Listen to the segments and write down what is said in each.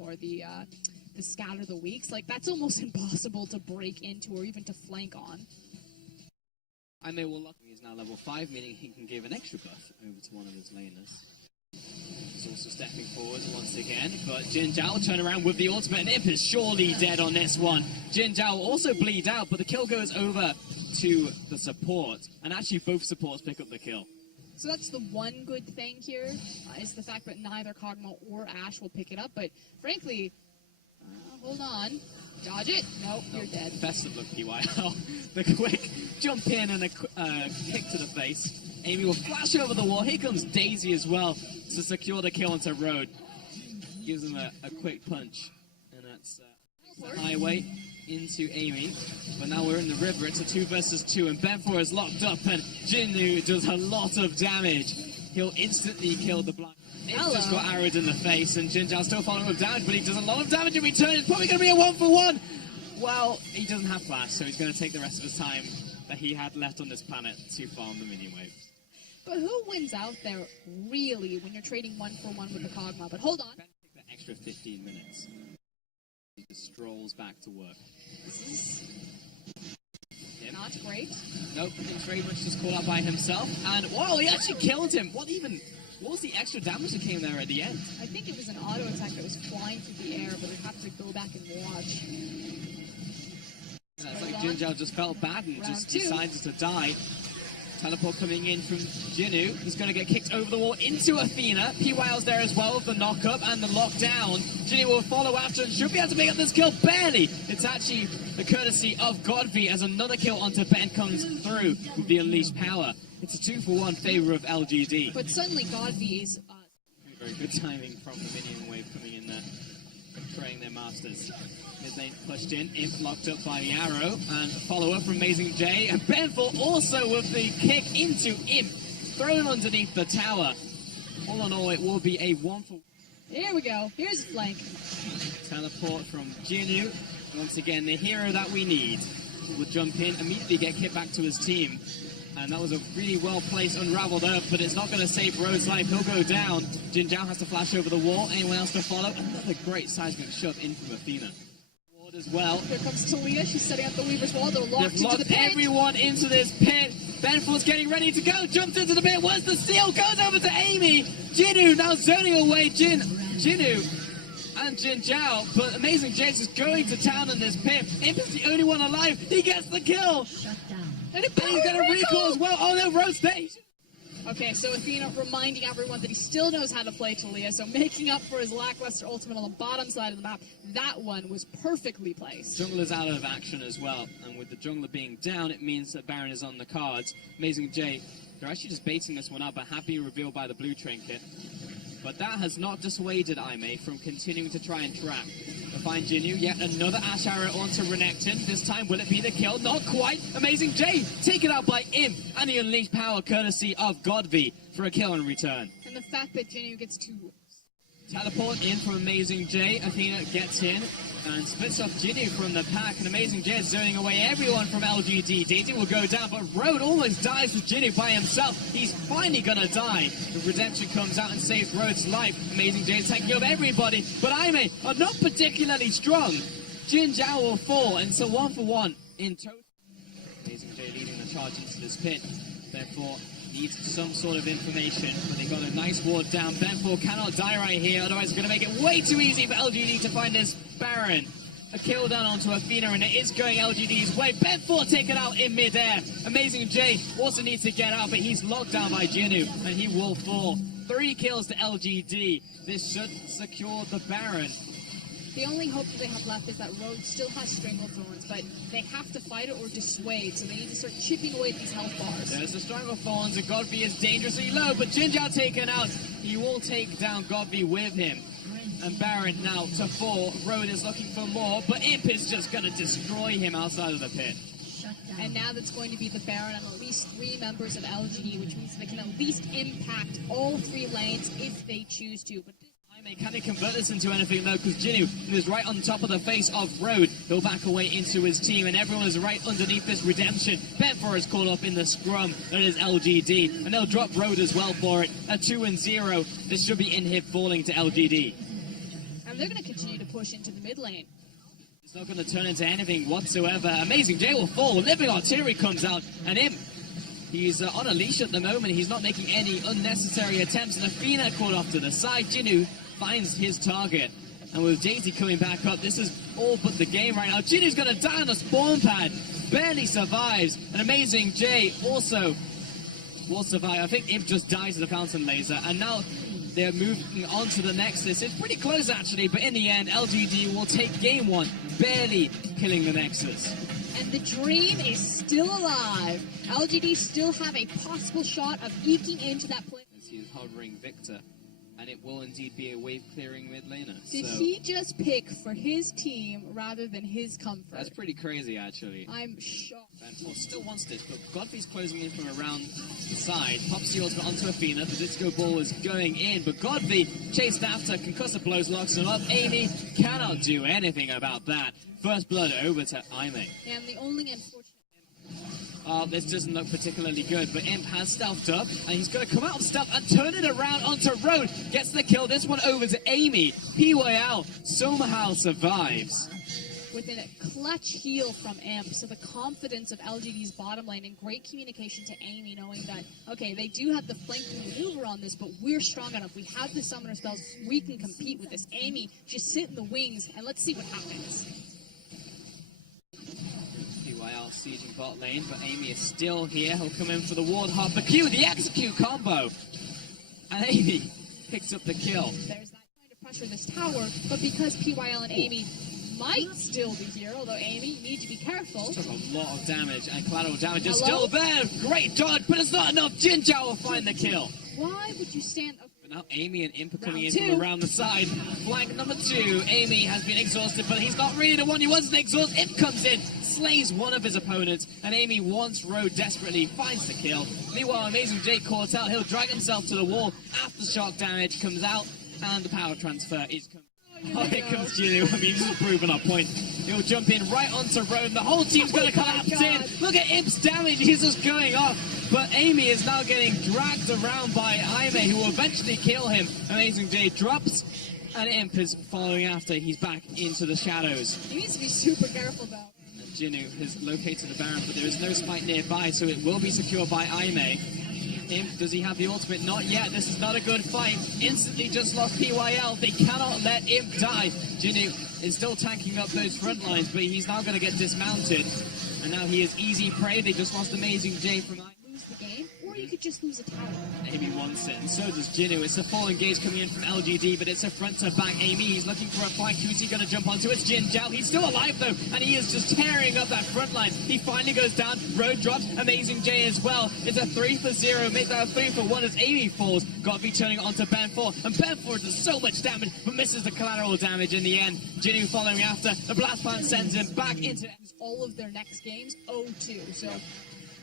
or the scatter the weaks, like that's almost impossible to break into or even to flank on. IMay will luck. He's now level 5, meaning he can give an extra buff over to one of his laners. He's also stepping forward once again, but Jin Zhao will turn around with the ultimate, and Imp is surely dead on this one. Jin Zhao will also bleed out, but the kill goes over to the support, and actually both supports pick up the kill. So that's the one good thing here, is the fact that neither Kog'Maw or Ashe will pick it up, but frankly, hold on. Dodge it? Nope, you're dead. Best of luck, PYL. The quick jump in and a kick to the face. Amy will flash over the wall. Here comes Daisy as well to secure the kill onto Road. Gives him a quick punch. And that's the highway into Amy. But now we're in the river. It's a 2 versus 2. And Ben4 is locked up. And Jinnu does a lot of damage. He'll instantly kill the blind. It's just got arrowed in the face, and Jin Zhao still following with damage, but he does a lot of damage in return. It's probably going to be a 1-for-1. Well, he doesn't have flash, so he's going to take the rest of his time that he had left on this planet to farm the minion wave. But who wins out there, really, when you're trading 1-for-1 with the Kog'Maw? But hold on. Ben take that extra 15 minutes. He just strolls back to work. This is not great. Nope, he's very much just caught up by himself. And, whoa, he actually killed him. What was the extra damage that came there at the end? I think it was an auto attack that was flying through the air, but we have to go back and watch. It's like Jin Zhao just felt bad and just decided to die. Teleport coming in from Jinnu. He's going to get kicked over the wall into Athena. PYL's there as well with the knock-up and the lockdown. Jinnu will follow after and should be able to make up this kill. Barely! It's actually the courtesy of Godvi as another kill onto Ben comes through with the unleashed power. It's a 2-for-1 favor of LGD. But suddenly Godvi is... Very good timing from the minion wave coming in there, betraying their masters. His lane pushed in, Imp locked up by the arrow, and follow-up from Amazing J, and Ben4 also with the kick into Imp, thrown underneath the tower. All in all, it will be a 1-for-1. Here we go, here's a flank. Teleport from Jinnu, once again the hero that we need. Will jump in, immediately get kicked back to his team. And that was a really well-placed Unraveled Earth, but it's not going to save Road's life. He'll go down. Jin Zhao has to flash over the wall. Anyone else to follow? Another great seismic shove in from Athena. Ward as well. Here comes Talia. She's setting up the Weaver's Wall. They're locked into the pit. Everyone into this pit. Ben4's getting ready to go. Jumps into the pit. Where's the steal? Goes over to Amy. Jinnu now zoning away Jinnu and Jin Zhao. But Amazing Jace is going to town in this pit. Imp is the only one alive. He gets the kill. And he's going to recall as well. Oh no, rotation. Okay, so Athena reminding everyone that he still knows how to play Talia, so making up for his lackluster ultimate on the bottom side of the map. That one was perfectly placed. Jungler's out of action as well, and with the jungler being down, it means that Baron is on the cards. Amazing J, they're actually just baiting this one up, but happy revealed by the blue trinket. But that has not dissuaded IMay from continuing to try and trap. To find Jinnu, yet another Ash Arrow onto Renekton. This time, will it be the kill? Not quite. Amazing J, taken out by Imp, and the unleashed power courtesy of Godvi for a kill in return. And the fact that Jinnu gets to teleport in from Amazing J, Athena gets in and splits off Jinnu from the pack, and Amazing J is zoning away everyone from LGD. Daisy will go down, but Road almost dies with Jinnu by himself. He's finally gonna die. The redemption comes out and saves Road's life. Amazing J is taking over everybody, but IMay are not particularly strong. Jin Zhao will fall, and it's a 1-for-1 in total. Amazing J leading the charge into this pit, therefore needs some sort of information, but they got a nice ward down. Ben4 cannot die right here, otherwise it's going to make it way too easy for LGD to find this Baron. A kill down onto Athena, and it is going LGD's way. Ben4 taken out in midair. Amazing J also needs to get out, but he's locked down by Jinnu, and he will fall. 3 kills to LGD. This should secure the Baron. The only hope that they have left is that Road still has Stranglethorns, but they have to fight it or dissuade, so they need to start chipping away at these health bars. There's the Stranglethorns, and Godvi is dangerously low, but Jin Zhao taken out. He will take down Godvi with him. And Baron now to 4. Road is looking for more, but Imp is just going to destroy him outside of the pit. And now that's going to be the Baron on at least 3 members of LGD, which means they can at least impact all 3 lanes if they choose to. But can they convert this into anything though? Because Jinnu is right on top of the face of Road. He'll back away into his team, and everyone is right underneath this redemption. Ben4 is caught up in the scrum. That is LGD, and they'll drop Road as well for it. A 2-0. This should be inhib falling to LGD. And and they're going to continue to push into the mid lane. It's not going to turn into anything whatsoever. Amazing J will fall. Living Artillery comes out, and he's on a leash at the moment. He's not making any unnecessary attempts, and Athena caught off to the side. Jinnu finds his target, and with Daisy coming back up, this is all but the game right now. Jinnu's going to die on the spawn pad. Barely survives. An Amazing J also will survive. I think Imp just dies to the Fountain Laser, and now they're moving on to the Nexus. It's pretty close, actually, but in the end, LGD will take game one, barely killing the Nexus. And the dream is still alive. LGD still have a possible shot of eking into that play. As he is hovering Victor, and it will indeed be a wave-clearing mid laner. Did he just pick for his team rather than his comfort? That's pretty crazy, actually. I'm shocked. Banfor still wants this, but Godfrey's closing in from around the side. Popsy got onto Athena. The disco ball is going in, but Godfrey chased after. Concussive blows, locks him up. Amy cannot do anything about that. First blood over to IMay. And the only unfortunate... This doesn't look particularly good, but Imp has stealthed up, and he's going to come out of stealth and turn it around onto Road. Gets the kill. This one over to Amy. PYL somehow survives. With a clutch heal from Imp, so the confidence of LGD's bottom lane and great communication to Amy, knowing that, okay, they do have the flanking maneuver on this, but we're strong enough. We have the summoner spells. We can compete with this. Amy, just sit in the wings, and let's see what happens. PYL sieging bot lane, but Amy is still here. He'll come in for the ward hop. The Q, the execute combo. And Amy picks up the kill. There's that kind of pressure this tower, but because PYL and Amy might still be here, although Amy, you need to be careful. Took a lot of damage, and collateral damage is still there. Great dodge, but it's not enough. Jinjiao will find the kill. Why would you stand up? But now Amy and Imp are coming in from around the side. Flank number 2. Amy has been exhausted, but he's not really the one he wants to exhaust. Imp comes in, slays one of his opponents, and Amy wants Road desperately, finds the kill. Meanwhile, Amazing Jake caught out. He'll drag himself to the wall. Aftershock damage comes out, and the power transfer is coming. Oh, here comes Jinnu. I mean, this is proving our point. He'll jump in right onto Road, and the whole team's going to collapse in. Look at Imp's damage. He's just going off. But Amy is now getting dragged around by IMay, who will eventually kill him. Amazing J drops, and Imp is following after. He's back into the shadows. He needs to be super careful, though. And Jinnu has located the Baron, but there is no spike nearby, so it will be secured by IMay. Imp, does he have the ultimate? Not yet. This is not a good fight. Instantly just lost PYL. They cannot let Imp die. Jinnu is still tanking up those front lines, but he's now going to get dismounted. And now he is easy prey. They just lost Amazing J from lose the game, or you could just lose a tower. Amy wants it, and so does Jinnu. It's a full engage coming in from LGD, but it's a front to back Amy. He's looking for a flank. Who's he going to jump onto? It's Jinjiao. He's still alive, though, and he is just tearing up that front line. He finally goes down. Road drops. Amazing J as well. It's a 3 for 0. Make that a 3 for 1 as Amy falls. Got to be turning it onto Banfor, and Banfor does so much damage, but misses the collateral damage in the end. Jinnu following after. The blast plant sends him back into all of their next games 0-2. So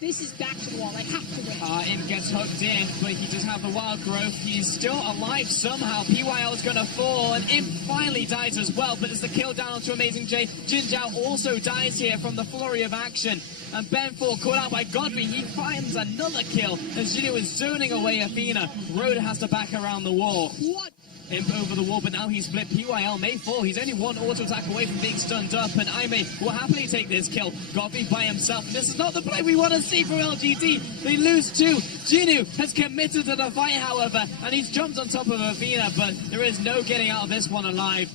this is back to the wall. They have to win. Imp gets hooked in, but he does have the wild growth. He's still alive somehow. PYL is going to fall, and Imp finally dies as well, but it's the kill down onto Amazing J. Jinjiao also dies here from the flurry of action. And Banfor caught out by Godfrey. He finds another kill as Jinnu is zoning away Athena. Road has to back around the wall. What? Imp over the wall, but now he's split. PYL may fall. He's only one auto attack away from being stunned up, and IMay will happily take this kill. Godfrey by himself. This is not the play we want to see from LGD. They lose 2. Jinnu has committed to the fight, however, and he's jumped on top of Athena, but there is no getting out of this one alive.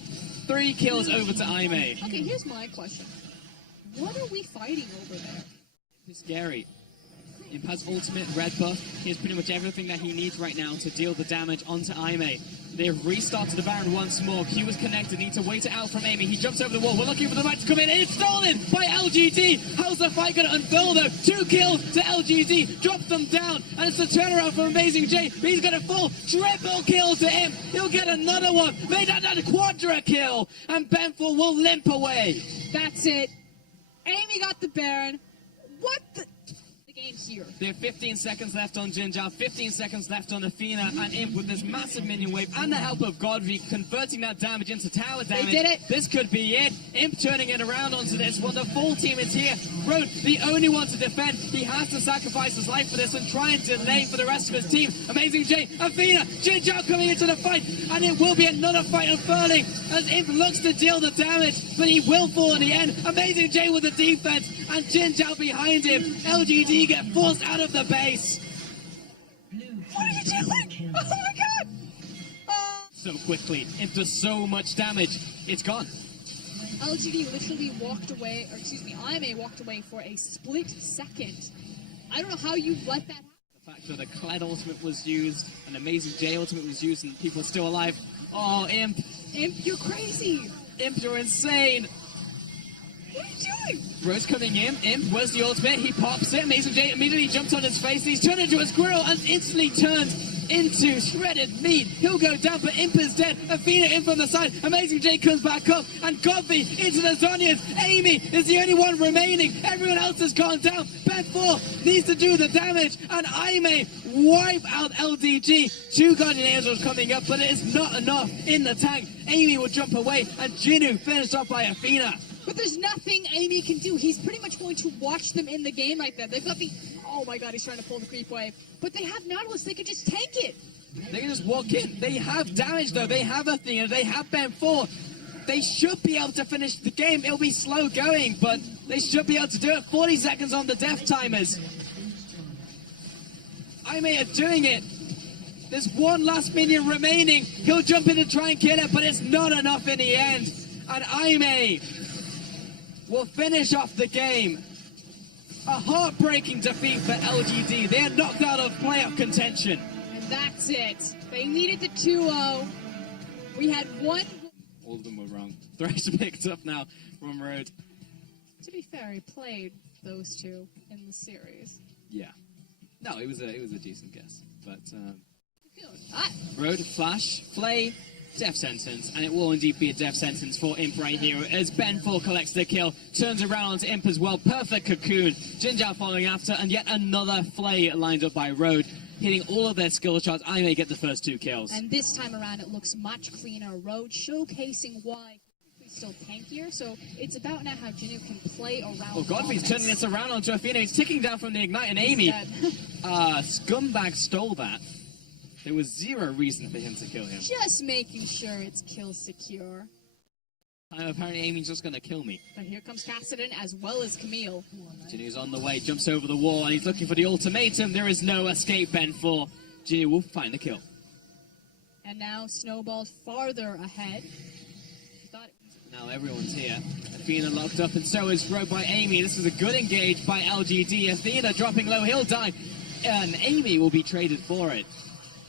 3 kills over to IMay. Okay, here's my question. What are we fighting over there? It's scary. Imp has ultimate red buff. He has pretty much everything that he needs right now to deal the damage onto IMay. They've restarted the Baron once more. Q is connected. Need to wait it out from Amy. He jumps over the wall. We're looking for the match to come in. It's stolen by LGD. How's the fight going to unfold, though? 2 kills to LGD. Drops them down. And it's a turnaround for Amazing J. He's going to fall. Triple kill to him. He'll get another one. Made that a quadra kill. And Banfor will limp away. That's it. Amy got the Baron. What the... here. They have 15 seconds left on Jinjiao, 15 seconds left on Athena, and Imp with this massive minion wave and the help of Godfrey converting that damage into tower damage. They did it. This could be it. Imp turning it around onto this one. The full team is here. Road, the only one to defend. He has to sacrifice his life for this and try and delay for the rest of his team. Amazing J, Athena, Jinjiao coming into the fight, and it will be another fight unfurling as Imp looks to deal the damage, but he will fall in the end. Amazing J with the defense, and Jinjiao behind him. LGD get forced out of the base. What are you doing? Oh my god! So quickly, Imp does so much damage. It's gone. LGD literally walked away, or excuse me, IMay walked away for a split second. I don't know how you let that happen. The fact that a Kled ultimate was used, an Amazing J ultimate was used, and people are still alive. Oh, Imp. Imp, you're crazy! Imp, you're insane. What are you doing? Rose coming in. Imp, where's the ultimate? He pops it. Amazing J immediately jumps on his face. He's turned into a squirrel and instantly turns into shredded meat. He'll go down, but Imp is dead. Athena in from the side. Amazing J comes back up, and Godby into the Zonyas. Amy is the only one remaining. Everyone else has gone down. Ben 4 needs to do the damage, and IMay wipe out LDG. 2 Guardian Angels coming up, but it is not enough in the tank. Amy will jump away, and Jinu finished off by Athena. But there's nothing Amy can do. He's pretty much going to watch them in the game like that. They've got the... Oh my god, he's trying to pull the creep wave. But they have Nautilus. They could just tank it. They can just walk in. They have damage, though. They have Athena. They have Ben 4. They should be able to finish the game. It'll be slow going, but they should be able to do it. 40 seconds on the death timers. IMay are doing it. There's one last minion remaining. He'll jump in to try and kill it, but it's not enough in the end. And IMay will finish off the game. A heartbreaking defeat for LGD. They are knocked out of playoff contention. And that's it. They needed the 2-0. We had one... All of them were wrong. Thresh picked up now from Road. To be fair, he played those two in the series. Yeah. No, it was a decent guess. But Good. Road, Flash, Flay, death sentence, and it will indeed be a death sentence for Imp right here as Ben 4 collects the kill, turns around onto Imp as well. Perfect cocoon. Jinjiao following after, and yet another Flay lined up by Road, hitting all of their skill shots. IMay get the first 2 kills. And this time around, it looks much cleaner. Road showcasing why he's still tankier. So it's about now how Jinu can play around. Well, Godfrey's turning this around onto Athena. He's ticking down from the Ignite, and Amy. Scumbag stole that. There was zero reason for him to kill him. Just making sure it's kill secure. Apparently Amy's just going to kill me. But here comes Kassadin as well as Camille. Jinu's on the way, jumps over the wall, and he's looking for the ultimatum. There is no escape, Ben 4. Jinu will find the kill. And now snowballed farther ahead. Now everyone's here. Athena locked up, and so is Road by Amy. This is a good engage by LGD. Athena dropping low, he'll die. And Amy will be traded for it.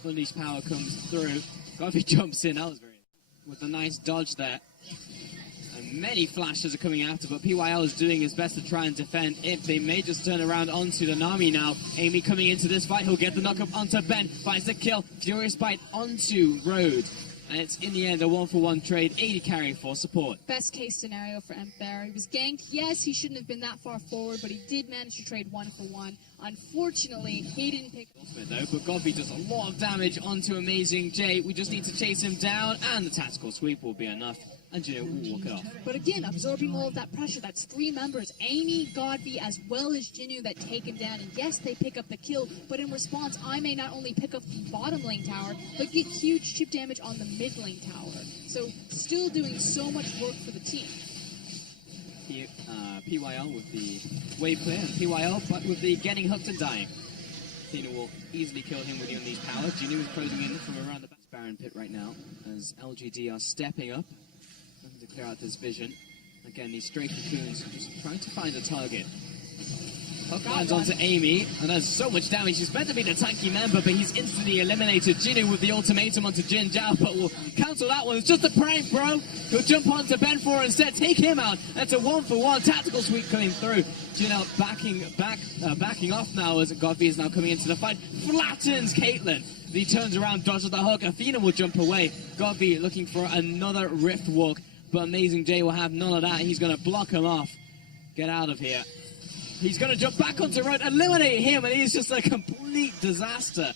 Unleashed power comes through. Godfrey jumps in. That was very... With a nice dodge there. And many flashes are coming after, but PYL is doing his best to try and defend. If they may just turn around onto the Nami now. Amy coming into this fight. He'll get the knock-up onto Ben. Finds the kill. Furious bite onto Road. And it's in the end a 1-for-1 trade. 80 carry for support. Best case scenario for Emperor. He was ganked. Yes, he shouldn't have been that far forward, but he did manage to trade 1-for-1. Unfortunately, he didn't pick... Though, but Godfrey does a lot of damage onto Amazing J. We just need to chase him down, and the tactical sweep will be enough. And Jinu will walk it off. But again, absorbing all of that pressure. That's 3 members, Amy, Godby, as well as Jinu, that take him down. And yes, they pick up the kill, but in response, IMay not only pick up the bottom lane tower, but get huge chip damage on the mid lane tower. So still doing so much work for the team. PYL with the wave clear, and PYL but with the getting hooked and dying. Athena will easily kill him with the unleashed power. Jinu is closing in from around the Baron pit right now as LGD are stepping up to clear out this vision. Again, these stray cocoons are just trying to find a target. Hook lands onto Amy, and does so much damage. He's meant to be the tanky member, but he's instantly eliminated. Jinu with the ultimatum onto Jinjiao, but will cancel that one. It's just a prank, bro. He'll jump onto Ben 4 instead, take him out. That's a 1-for-1 tactical sweep coming through. Jinu backing off now as Godby is now coming into the fight. Flattens Caitlyn. He turns around, dodges the hook. Athena will jump away. Godby looking for another Rift Walk, but Amazing J will have none of that. He's going to block him off. Get out of here. He's going to jump back onto Road, eliminate him, and he's just a complete disaster.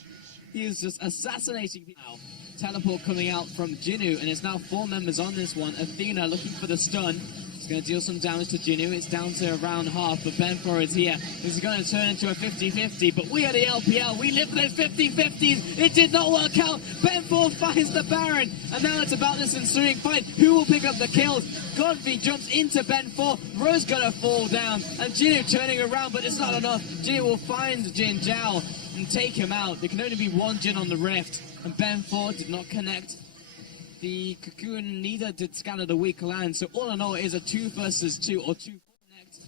He is just assassinating people. Teleport coming out from Jinu, and it's now 4 members on this one. Athena looking for the stun. He's going to deal some damage to Jinu. It's down to around half, but Ben4 is here. This is going to turn into a 50-50, but we are the LPL. We live for those 50-50s. It did not work out. Ben4 finds the Baron, and now it's about this ensuing fight. Who will pick up the kills? Godfrey jumps into Ben4. Ro's going to fall down, and Jinu turning around, but it's not enough. Jinu will find Jin Zhao and take him out. There can only be one Jin on the rift, and Ben4 did not connect. The Cocoon neither did scatter the weak land, so all in all it is a 2 versus 2 or 2 connect.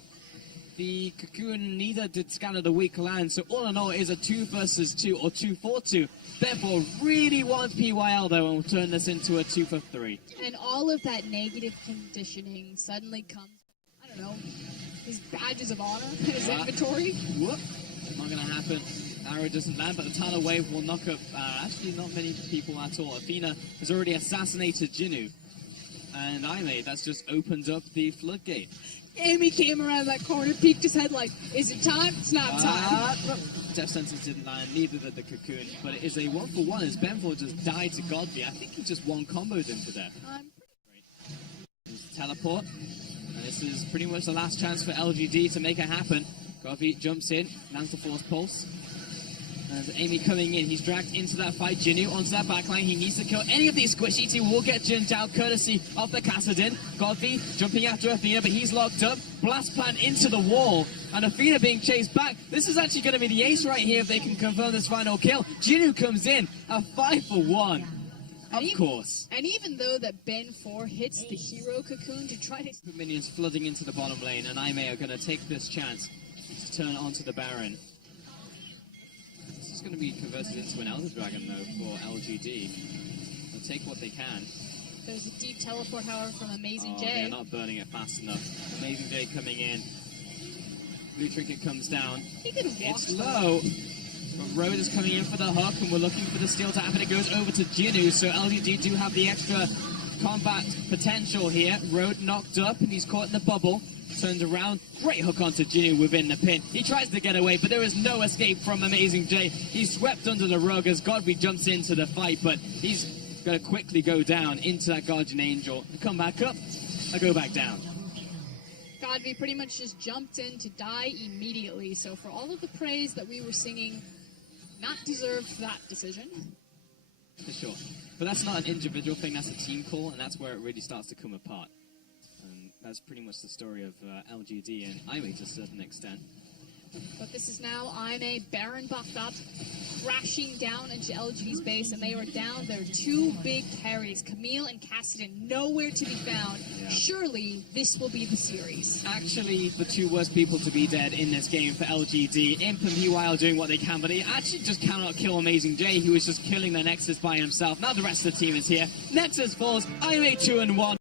The Cocoon neither did scatter the weak land, so all in all it is a 2 versus 2 or 2 for 2. Therefore, really wants PYL though, and will turn this into a 2 for 3. And all of that negative conditioning suddenly comes, I don't know, his badges of honor in his inventory. Whoop, not gonna happen. Arrow doesn't land, but the tidal wave will knock up actually not many people at all. Athena has already assassinated Jinu, and IMay, that's just opened up the floodgate. Amy came around that corner, peeked his head like, is it time? It's not time. Death sentence didn't land, neither did the Cocoon, but it is a 1-for-1 as Ben4 just died to Godby. I think he just one comboed him to death. Teleport, and this is pretty much the last chance for LGD to make it happen. Godby jumps in, lands the Force Pulse. As Amy coming in, he's dragged into that fight. Jinu onto that backline. He needs to kill any of these squishy. He will get Jin Zhao courtesy of the Kassadin. Godfrey jumping after Athena, but he's locked up. Blast plant into the wall, and Athena being chased back. This is actually going to be the ace right here if they can confirm this final kill. Jinu comes in, a 5-for-1. Of course. And even though that Ben4 hits the hero Cocoon to try to... Minions flooding into the bottom lane, and IMay are going to take this chance to turn onto the Baron. Going to be converted into an Elder Dragon though for LGD. They'll take what they can. There's a deep teleport, however, from Amazing J. They're not burning it fast enough. Amazing J coming in. Blue Trinket comes down. It's low. But Road is coming in for the hook, and we're looking for the steal to happen. It goes over to Jinu, so LGD do have the extra combat potential here. Road knocked up, and he's caught in the bubble. Turns around, great hook onto Jinu within the pin. He tries to get away, but there is no escape from Amazing J. He's swept under the rug as Godby jumps into the fight, but he's going to quickly go down into that Guardian Angel. I come back up, I go back down. Godby pretty much just jumped in to die immediately, so for all of the praise that we were singing, not deserved that decision. For sure. But that's not an individual thing, that's a team call, and that's where it really starts to come apart. That's pretty much the story of LGD and IMay to a certain extent. But this is now IMay, Baron buffed up, crashing down into LGD's base, and they are down their 2 big carries, Camille and Kassadin, nowhere to be found. Yeah. Surely this will be the series. Actually, the 2 worst people to be dead in this game for LGD. Imp and PYL doing what they can, but they actually just cannot kill Amazing J, who is just killing the Nexus by himself. Now the rest of the team is here. Nexus falls, IMay 2-1.